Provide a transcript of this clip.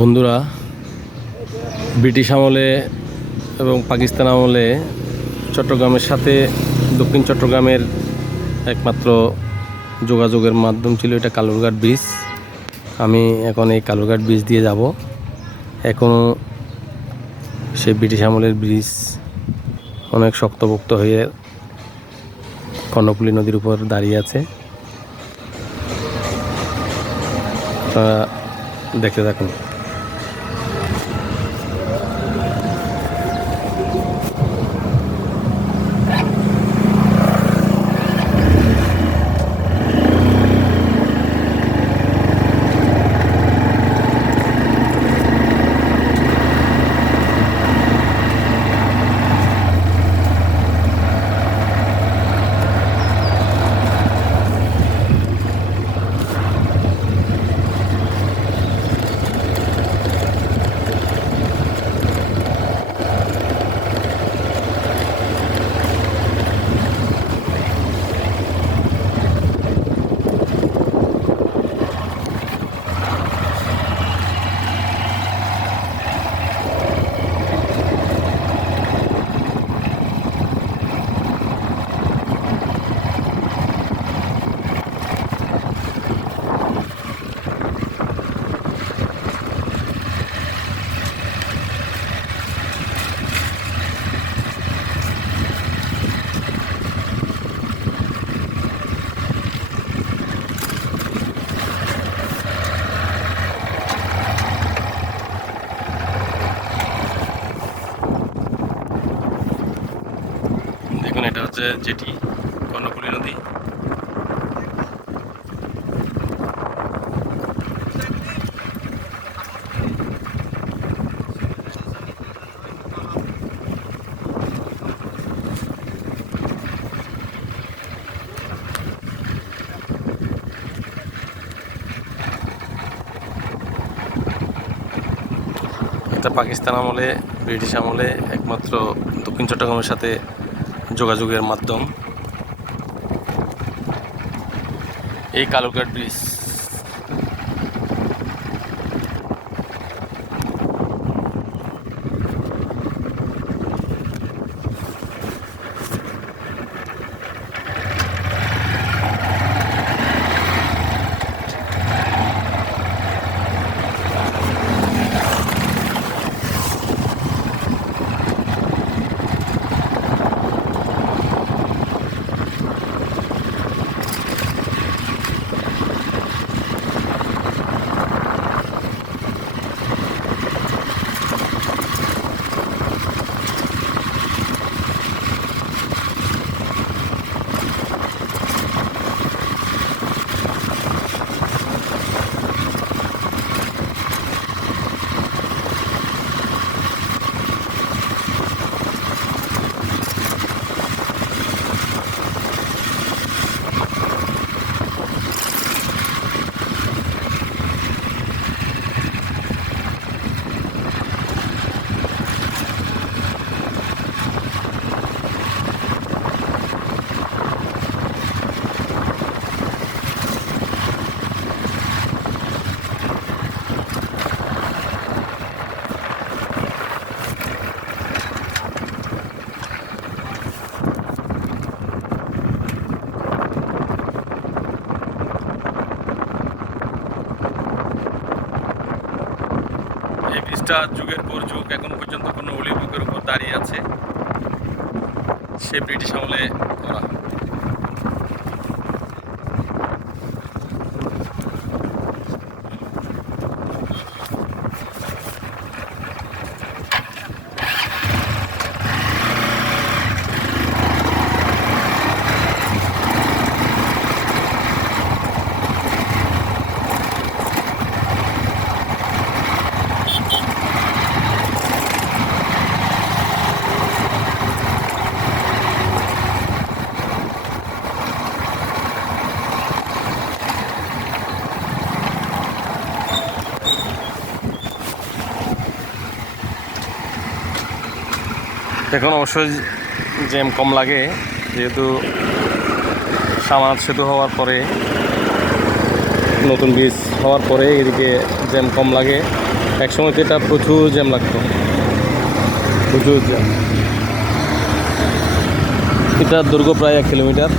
বন্ধুরা, ব্রিটিশ আমলে এবং পাকিস্তান আমলে চট্টগ্রামের সাথে দক্ষিণ চট্টগ্রামের একমাত্র যোগাযোগের মাধ্যম ছিল এটা কালুরঘাট ব্রিজ। আমি এখন এই কালুরঘাট ব্রিজ দিয়ে যাব। এখনও সেই ব্রিটিশ আমলের ব্রিজ অনেক শক্তপোক্ত হয়ে কর্ণফুলী নদীর উপর দাঁড়িয়ে আছে। আপনারা দেখতে থাকুন। দেখুন, এটা হচ্ছে যেটি কর্ণফুলী নদী। এটা পাকিস্তান আমলে, ব্রিটিশ আমলে একমাত্র দক্ষিণ চট্টগ্রামের সাথে যোগাযোগের মাধ্যম এই কালুরঘাট ব্রিজ। এই ব্রিজটা যুগের পর যুগ এখন পর্যন্ত কোনো অলিভুকের উপর দাঁড়িয়ে আছে, সে ব্রিটিশ আমলে করা। এখন অবশ্যই জ্যাম কম লাগে, যেহেতু সামাদ সেতু হওয়ার পরে, নতুন ব্রিজ হওয়ার পরে এদিকে জ্যাম কম লাগে। একসময় তো এটা প্রচুর জ্যাম লাগতো, প্রচুর জ্যাম। এটার দৈর্ঘ্য প্রায় 1 কিলোমিটার।